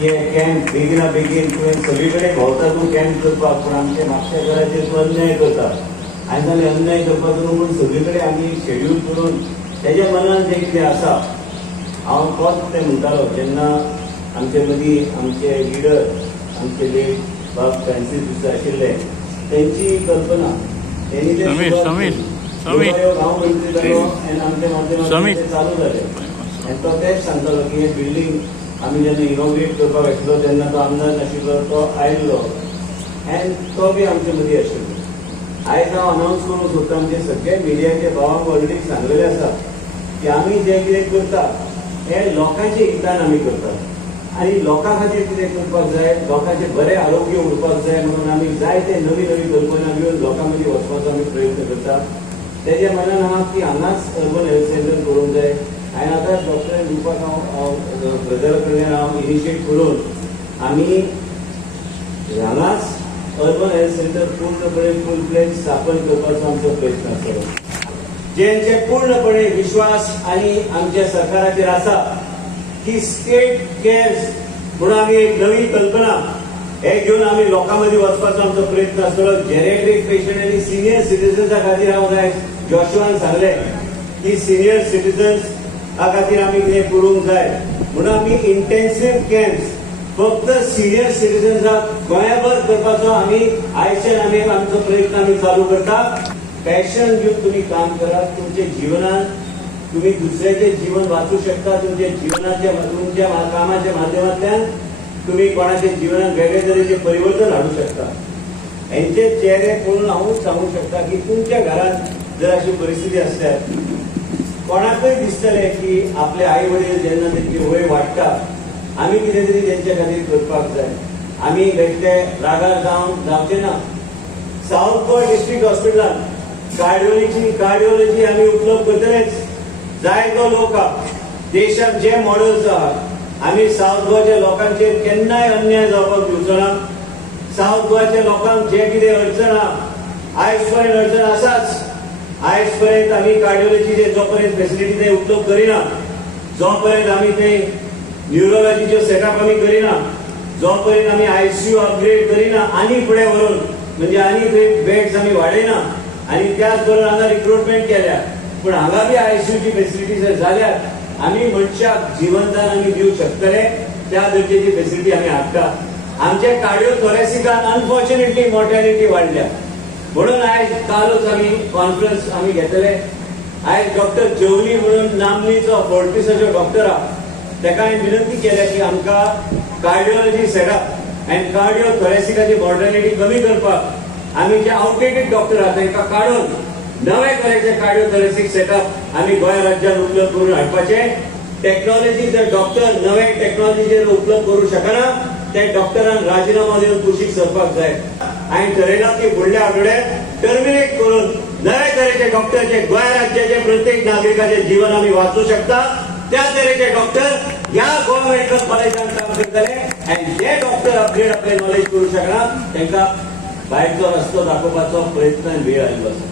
हे कॅम्प बेगिना बेगीन तुवें सगळी कडेन भोंवता तूं कॅम्प करपाक, पूण आमच्या म्हापश्या घराचेर तूं अन्याय करता. आयज आमी अन्याय करपाक म्हणून सगळी कडेन आमी शेड्यूल करून तेज्या मनान जें कितें आसा, हांव तोच तें म्हणटालो जेन्ना आमचे मदीं आमचे लिडर आमचे लेट बाब फ्रांसीस दुसरे आशिल्ले, तेंची कल्पना तेणी ते गांव मंत्री जालो आनी आमच्या माध्यमांतल्यान तें चालू जालें. आनी तो तेच सांगतालो की हें बिल्डींग आमी जेन्ना इनॉग्रेट करपाक आशिल्लो तेन्ना तो आमदार नाशिल्लो, तो आयिल्लो आनी तो बी आमचे मदीं आशिल्लो. आयज हांव अनावन्स करूंक सोदता, म्हणजे सगळे मिडियाचे भावांक ऑलरेडी सांगलेलें आसा की आमी जें कितें करता हें लोकांचे हितान आमी करतात आनी लोकां खातीर कितें करपाक जाय, लोकांचें बरें आरोग्य उरपाक जाय म्हणून आमी जायते नवी नवी कल्पना घेवन लोकां मदीं वचपाचो आमी प्रयत्न करतात. तेज्या मनान आहा की हांगाच अर्बन हेल्थ सेंटर करूंक जाय. आनी आतां डॉक्टर रुपाक हांव ब्रदरा कडल्यान हांव इनिशिएट करून आमी हांगाच अर्बन हेल्थ सेंटर पूर्णपणे फुल फ्लेज स्थापन करपाचो आमचो प्रयत्न आसतलो. जेंचे पूर्णपणे विश्वास आनी आमच्या सरकाराचेर आसा की स्टेट केअर्स म्हणून आमी एक नवी कल्पना हे घेवन आमी लोकां मदीं वचपाचो आमचो प्रयत्न आसतलो. जेरेट्रीक पेशंट आनी सिनियर सिटीजन्सा खातीर हांव जॉशुआन सांगलें की सिनियर सिटीजन्स खातीर आमी कितें करूंक जाय म्हणून आमी इंटेन्सिव्ह कॅम्प्स फक्त सिनियर सिटीजन्साक गोंयभर करपाचो आमी आयच्यान आमी आमचो प्रयत्न आमी चालू करता. पॅशन घेवन तुमी काम करात. तुमच्या जिवनात तुम्ही दुसऱ्याचे जीवन वाचू शकता. तुमच्या जीवनाच्या तुमच्या कामाच्या माध्यमांतल्यान तुम्ही कोणाच्या जीवनात वेगळे तरेचे परिवर्तन हाडू शकता. यांचे चेहरे पळोवन हांवूच सांगू शकता की तुमच्या घरात जर अशी परिस्थिती आसल्यार कोणाकय दिसतलें की आपले आई वडील जेन्ना तेंची वय वाडटा आमी कितें तरी तेंच्या खातीर करपाक जाय. आमी बेश्टे रागार जावचे ना. साऊथ गोवा डिस्ट्रिक्ट हॉस्पिटलान कार्डिओलॉजी आमी उपलब्ध करतलेच. जायतो लोक देशात जे मॉडेल्स आहात आमी साऊथ गोवाच्या लोकांचेर केन्नाय अन्याय जावपाक दिवचो ना. साऊथ गोवाच्या लोकांक जे कितें अडचण आहा आयज पर्यंत अडचण आसाच. आयज पर्यंत आमी कार्डिओलॉजीचे जो पर्यंत फेसिलिटी थंय उपलब्ध करिना, जो पर्यंत आमी थंय न्युरोलॉजीचो सेटअप आमी करिना, जो पर्यंत आमी आयसीयू अपग्रेड करिना आनी फुडें व्हरून म्हणजे आनी थंय बेड्स आमी वाडयना आनी त्याच बरोबर हांगा रिक्रुटमेंट केल्या. पूण हांगा बी आयसीयूची फेसिलिटी जर जाल्यार आमी मनशाक जीवनदान आमी दिवंक शकतले. त्या दर्जेची फेसिलिटी आमी हाडटा. आमच्या कार्डिओथोरॅसिकान अनफॉर्च्युनेटली मॉर्टॅलिटी वाडल्या म्हणून आयज कालूच आमी कॉन्फरन्स आमी घेतले. आयज डॉक्टर जवली म्हणून नामनेचो फोर्टिसाचो डॉक्टर आहा, ताका हांवें विनंती केल्या की आमकां कार्डिओलॉजी सेटअप आनी कार्डिओथोरॅसिकाची मॉर्टॅलिटी कमी करपाक आमी जे आउटडेटेड डॉक्टर आहात तांकां काडून नवे तरेचे कार्डिओथोरॅसिक सेटअप आमी गोंय राज्यांत उपलब्ध करून हाडपाचे. टेक्नॉलॉजी जर डॉक्टर नवे टेक्नॉलॉजी उपलब्ध करूं शकना ते डॉक्टरान राजीनामा दिवन कुशीक सरपाक जाय. हांवें थारायलां की फुडल्या आठवड्यात टर्मिनेट करून नवे तरेचे डॉक्टर जे गोंय राज्याचे प्रत्येक नागरिकाचे जीवन आमी वाचूं शकता त्या तरेचे डॉक्टर ह्या गोवा मेडिकल कॉलेजांत काम करतले आनी जे डॉक्टर अपग्रेड आपले नॉलेज करूं शकना तांकां भायरचो रस्तो दाखोवपाचो प्रयत्न वेळ आयिल्लो आसा.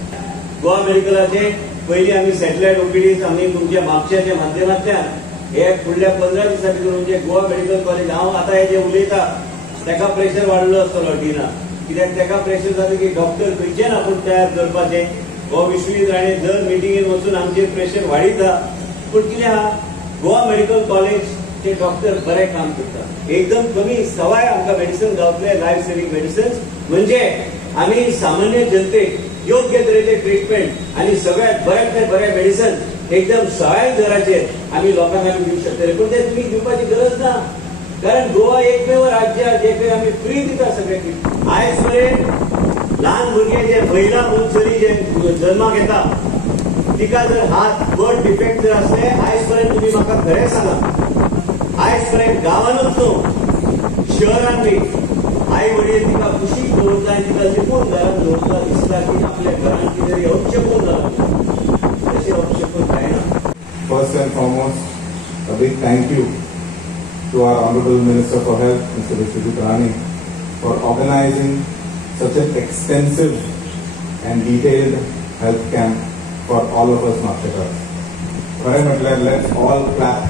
गोवा मेडिकलाचे पयलीं आमी सॅटेलायट ओपीडीज आमी तुमच्या म्हापश्याच्या माध्यमांतल्यान हे फुडल्या 15 दिसां भितर म्हणजे गोवा मेडिकल कॉलेज हांव आतां हे जे उलयता ताका प्रेशर वाडलो आसतलो टिना, कित्याक ताका प्रेशर जाता की डॉक्टर खंयच्यान आपूण तयार करपाचे. हो विश्वजीत राणे दर मिटिंगेन वचून आमचेर प्रेशर वाडयता. पूण कितें आहा गोवा मेडिकल कॉलेज ते डॉक्टर बरें काम करता. एकदम कमी सवाय आमकां मेडिसीन गावतले, लायफ सेव्हिंग मेडिसिन्स म्हणजे आमी सामान्य जनतेक योग्य तरेचे ट्रीटमेंट आनी सगळ्यात बऱ्यांतले बरें मेडिसीन एकदम सवाय दराचेर आमी लोकांक आमी दिवंक शकतले. पूण ते तुमी दिवपाची गरज ना, कारण गोवा एकमेव राज्य जे पळय आमी फ्री दिता सगळ्यांक. आयज पर्यंत ल्हान भुरगे जे महिला चली जे जल्माक येता तिका जर हात बर्थ डिफेक्ट जर असले आयज पर्यंत तुम्ही म्हाका खरें सांगा आयज पर्यंत गांवांनूच न्हू शहरान बी आई वडील तिका कुशीक दवरता आनी तिका लिपून घरांत दवरता. दिसता की आपल्या घरांत कितें तरी अपशकून जाला. तशें अपशकून कांय ना. First and foremost, a big thank you to our Honorable Minister for Health, Mr. Vishwajit Rane, for organizing such an extensive and detailed health camp for all of us Mapshakars. Very much let's all clap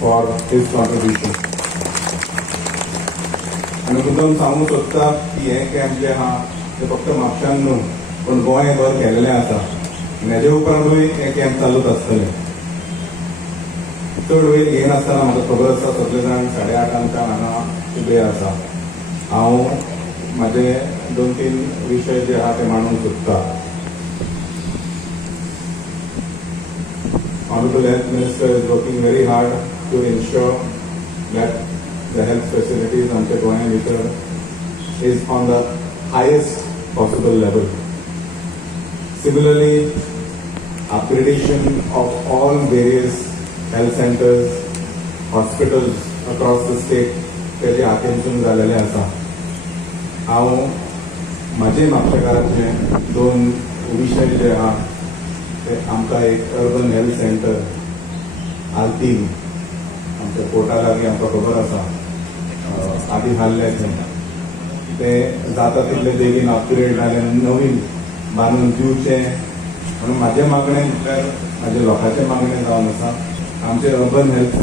for his contribution. आनी मुद्दम सांगूं सोदता की हे camp जे आहा ते फक्त म्हापशान न्हू पण गोंयभर केल्लेले आसा आनी हेजे उपरांतूय हे कॅम्प चालूच आसतले. चड वेळ घेयनासतना म्हाका खबर आसा सगळे जाण 8:30 हांगा उबे आसा. हांव म्हाजे 2-3 विशय जे आहा ते मांडूंक सोदता. Honorable Health Minister is working very hard to ensure that the health facilities आमच्या गोंया भितर is on the highest possible level. Similarly, upgradation of all various health centers, hospitals across the state तेजे हातींतून जालेले आसा. हांव म्हाजे म्हापशेकाराचे 2 विशय जे आहा ते आमकां एक अर्बन हेल्थ सेंटर आल्तीन आमच्या कोर्टा लागीं आमकां खबर आसा आदी हाल्ले ते जाता तितले बेगीन अपग्रेड जाले नवीन बांदून दिवचे म्हणून म्हाजें मागणें म्हटल्यार म्हाज्या लोकांचें मागणें जावन आसा आमचे अर्बन हेल्थ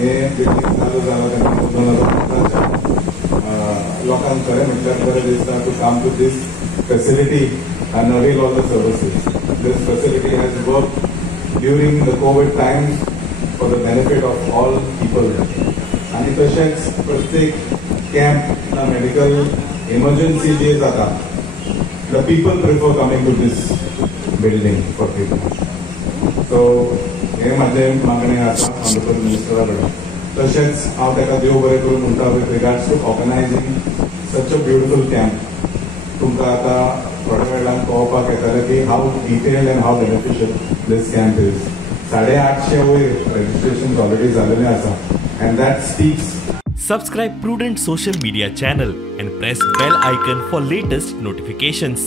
हे बिल्डींग चालू जाला तेन्ना 2015च्या लोकांक खरें म्हटल्यार बरें दिसता to come to this facility and avail all the services. This facility has worked during the COVID times for the benefit of all people. आणि तशेंच प्रत्येक कॅम्प ना मेडिकल इमर्जन्सी जे जाता the people prefer coming to this building for treatment. So हे म्हाजें मागणें आसा ऑनरेबल मिनिस्टरा कडेन. तशेंच हांव ताका देव बरें करून म्हणटा with regards to organising such a beautiful camp. तुमकां आतां थोड्या वेळान पळोवपाक येतलें की how detailed and how beneficial this camp is. 850 वयर रजिस्ट्रेशन ऑलरेडी जालेलें आसा and that speaks. Subscribe Prudent social media channel and press bell icon for latest notifications.